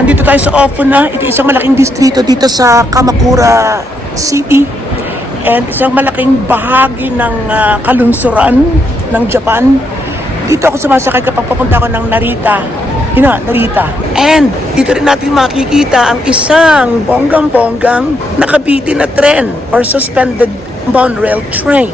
Andito tayo sa Ofuna. Ito isang malaking distrito dito sa Kamakura City. And isang malaking bahagi ng kalungsuran ng Japan. Dito ako sumasakay kapag papunta ako ng Narita. Narita. And dito rin natin makikita ang isang bonggang-bonggang nakabitin na tren or suspended monorail train.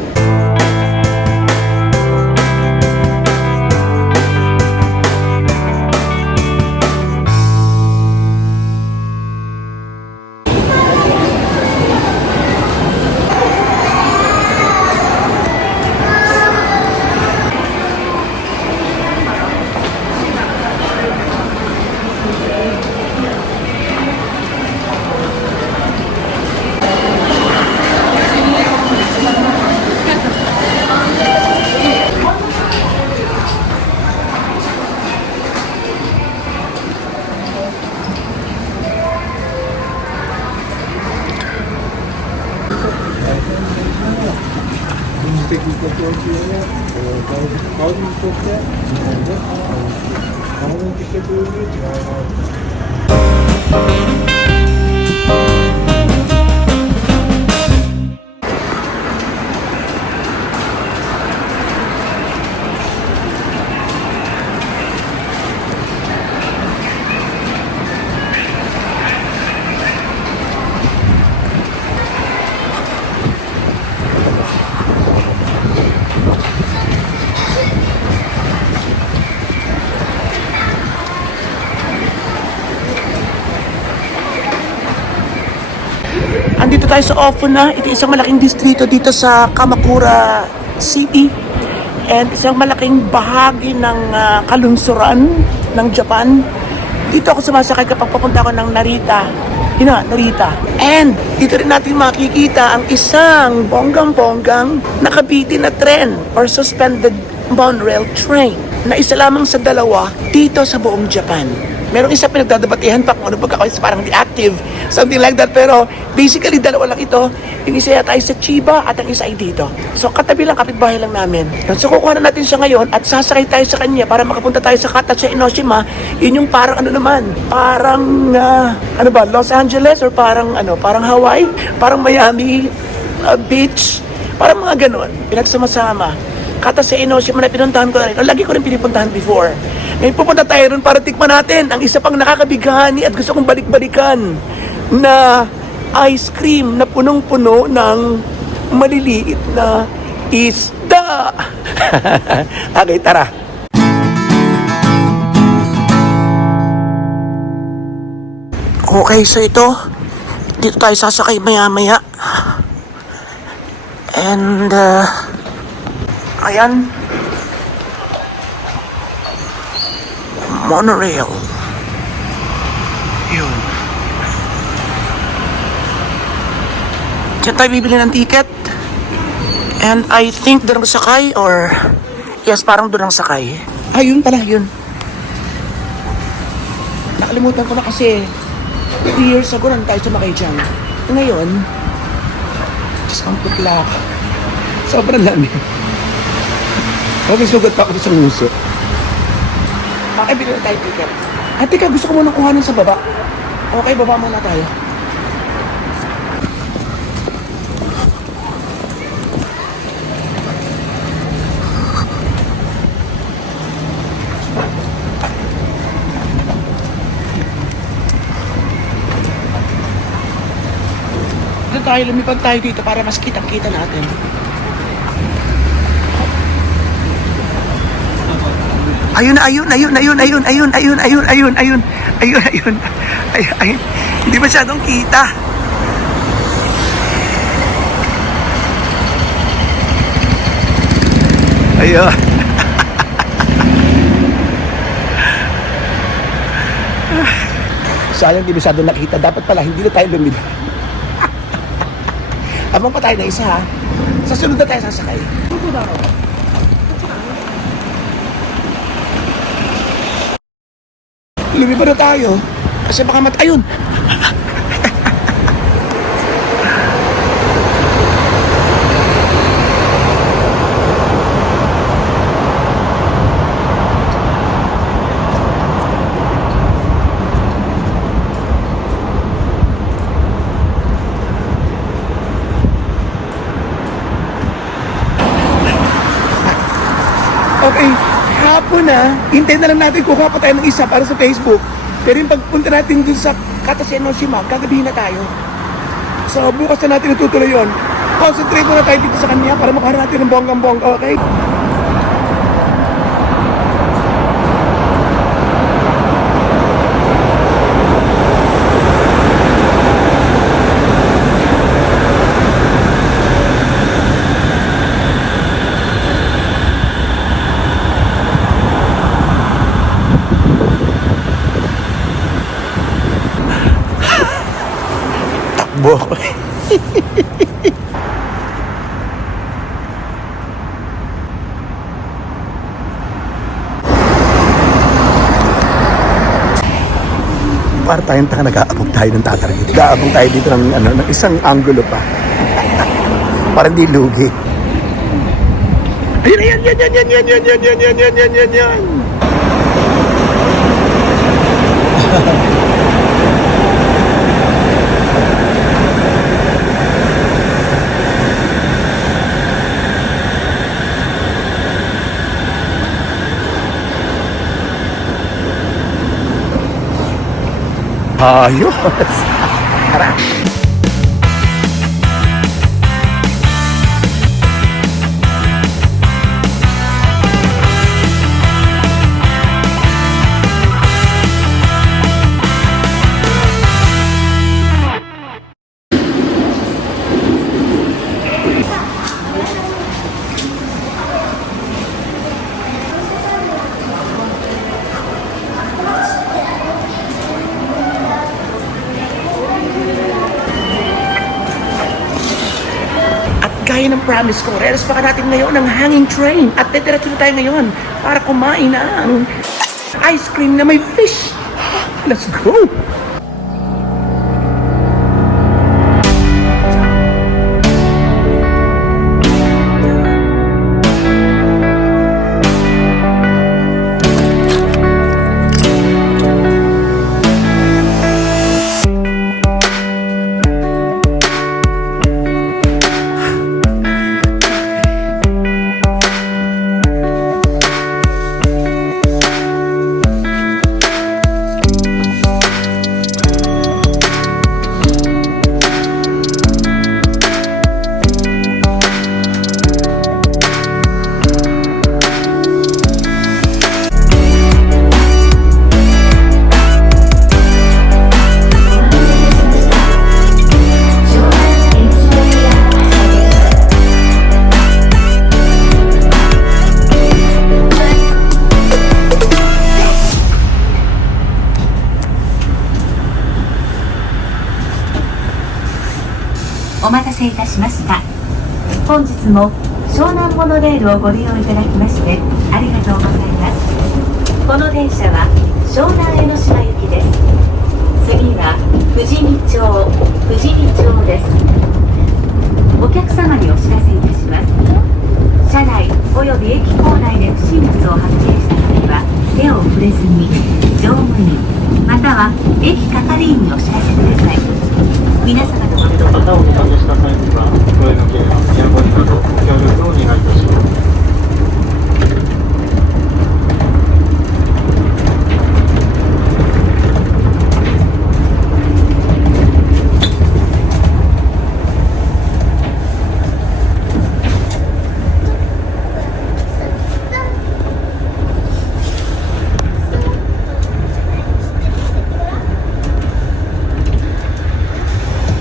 Andito tayo sa Ofuna. Ito isang malaking distrito dito sa Kamakura City. And isang malaking bahagi ng kalungsuran ng Japan. Dito ako sumasakay kapag papunta ako ng Narita. And dito rin natin makikita ang isang bonggang-bonggang nakabitin na tren or suspended monorail train na isa lamang sa dalawa dito sa buong Japan. Merong isa pinagdadabatehan pa kung ano pagkakawin parang deactive, something like that. Pero basically dalawa lang ito. Yung isa tayo sa Chiba at ang isa ay dito. So katabi lang, kapitbahay lang namin. So kukuha na natin siya ngayon at sasakay tayo sa kanya para makapunta tayo sa Katachi Enoshima. Yun yung parang parang Los Angeles or parang Hawaii, parang Miami Beach, parang mga ganon, pinagsama-sama. Katachi Enoshima na pinuntahan ko na rin. Lagi ko rin pinipuntahan before. Ngayon pupunta tayo rin para tikman natin ang isa pang nakakabighani at gusto kong balik-balikan na ice cream na punong-puno ng maliliit na isda. Okay, tara. Okay, so dito tayo sasakay maya-maya. And, ayan. Monorail. Yun. Diyan tayo bibili ng ticket. And I think doon ang sakay or... Yes, parang doon ang sakay. Yun pala, yun. Nakalimutan ko na kasi 3 years ago na tayo sumakay dyan. Ngayon, just ang putla. Sobrang lamig. Okay, sugat pa ako sa nguso. Okay, bilhin na tayo ticket. Teka, gusto ko muna kuhanin sa baba. Okay, baba muna tayo. Lumipad tayo dito para mas kitang-kita natin. Ayun. Hindi masyadong kita. Ayun. Sayang hindi masyadong nakita. Dapat pala hindi na tayo lumipad. Abang pa tayo na isa, ha? Sa sunod na tayo sasakay. Lumipad na tayo. Kasi baka ayun! Okay, hapon na, hintay na lang natin kukuha pa tayo ng isa para sa Facebook. Pero yung pagpunta natin dun sa Katase Enoshima, gagabihin na tayo. So bukas na natin itutuloy yun. Concentrate muna tayo dito sa kanya para makaharap natin ng bonggang-bongga, okay? Takbo ako. Para tayong taka, nag-aabog tayo ng tatarget. Nag-aabog tayo dito ng isang angulo pa. Para hindi lugi. Ayun, yan. Ayos! Tara! Gaya ng promise ko, reras pa natin ngayon ng hanging train at diretso na tayo ngayon para kumain ng ice cream na may fish. Let's go!お待たせいたしました。本日も湘南モノレールをご利用いただきましてありがとうございます。この電車は湘南江ノ島行きです。次は富士見町です。お客様にお知らせいたします。車内および駅構内で不審物を発見した時は手を触れずに乗務員または駅係員にお知らせください。皆様のご協力方を見かけした際には、声の件や見破りなどご協力をお願いいたします。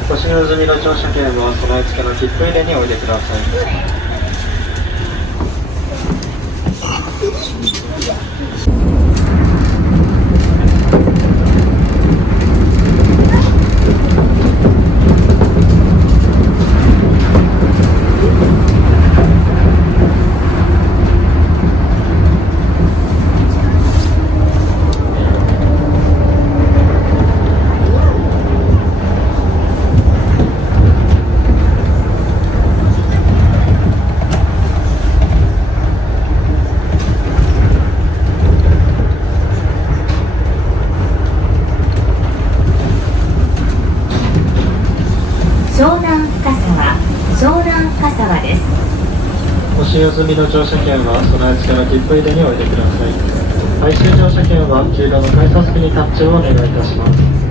ご使用済みの乗車券は備え付けの切符入れにおいでください。使用済みの乗車券は備え付けの切符入れにおいでください。回収乗車券は黄色の改札機にタッチをお願いいたします。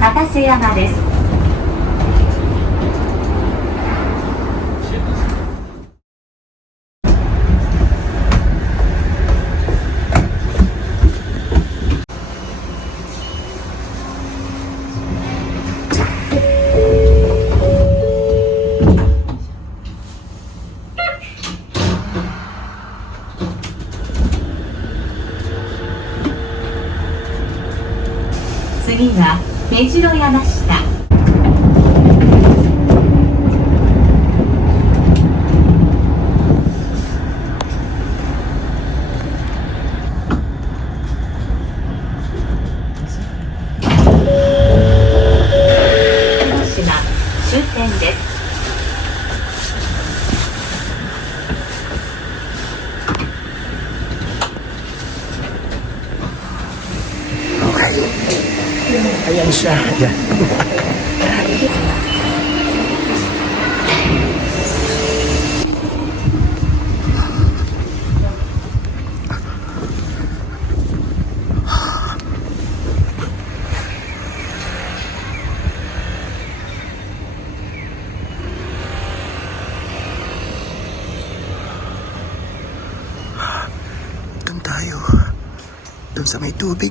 片瀬山です。次は目白山下。終点です。Okay. Ayan siya. Ayan. Doon tayo. Doon sa may tubig.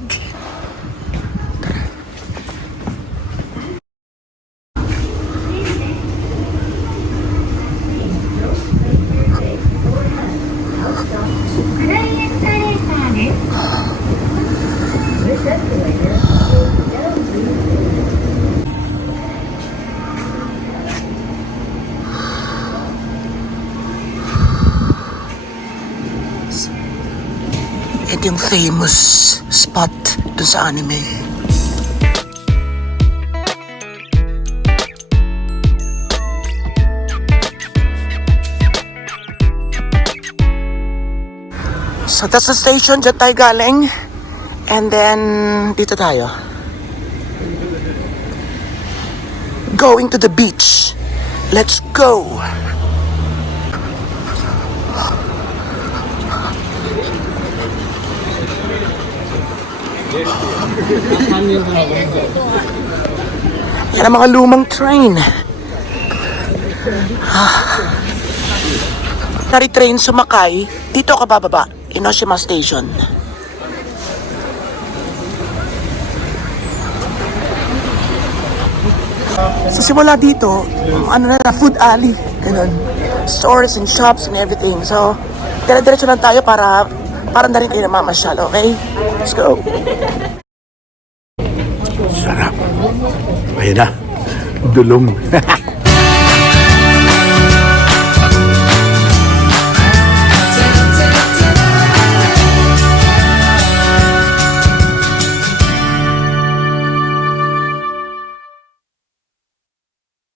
Ito yung famous spot dun sa anime. So that's the station, dyan tayo galing. And then, dito tayo. Going to the beach. Let's go! Yan ang mga lumang train. Nari-train sumakay, dito ka bababa, Enoshima Station. So simula dito, ano na, food alley, ganun. Stores and shops and everything. So, dire-diretso lang tayo para na rin kayo namamasyal, okay? Let's go. Sarap. Ayun na. Dulong.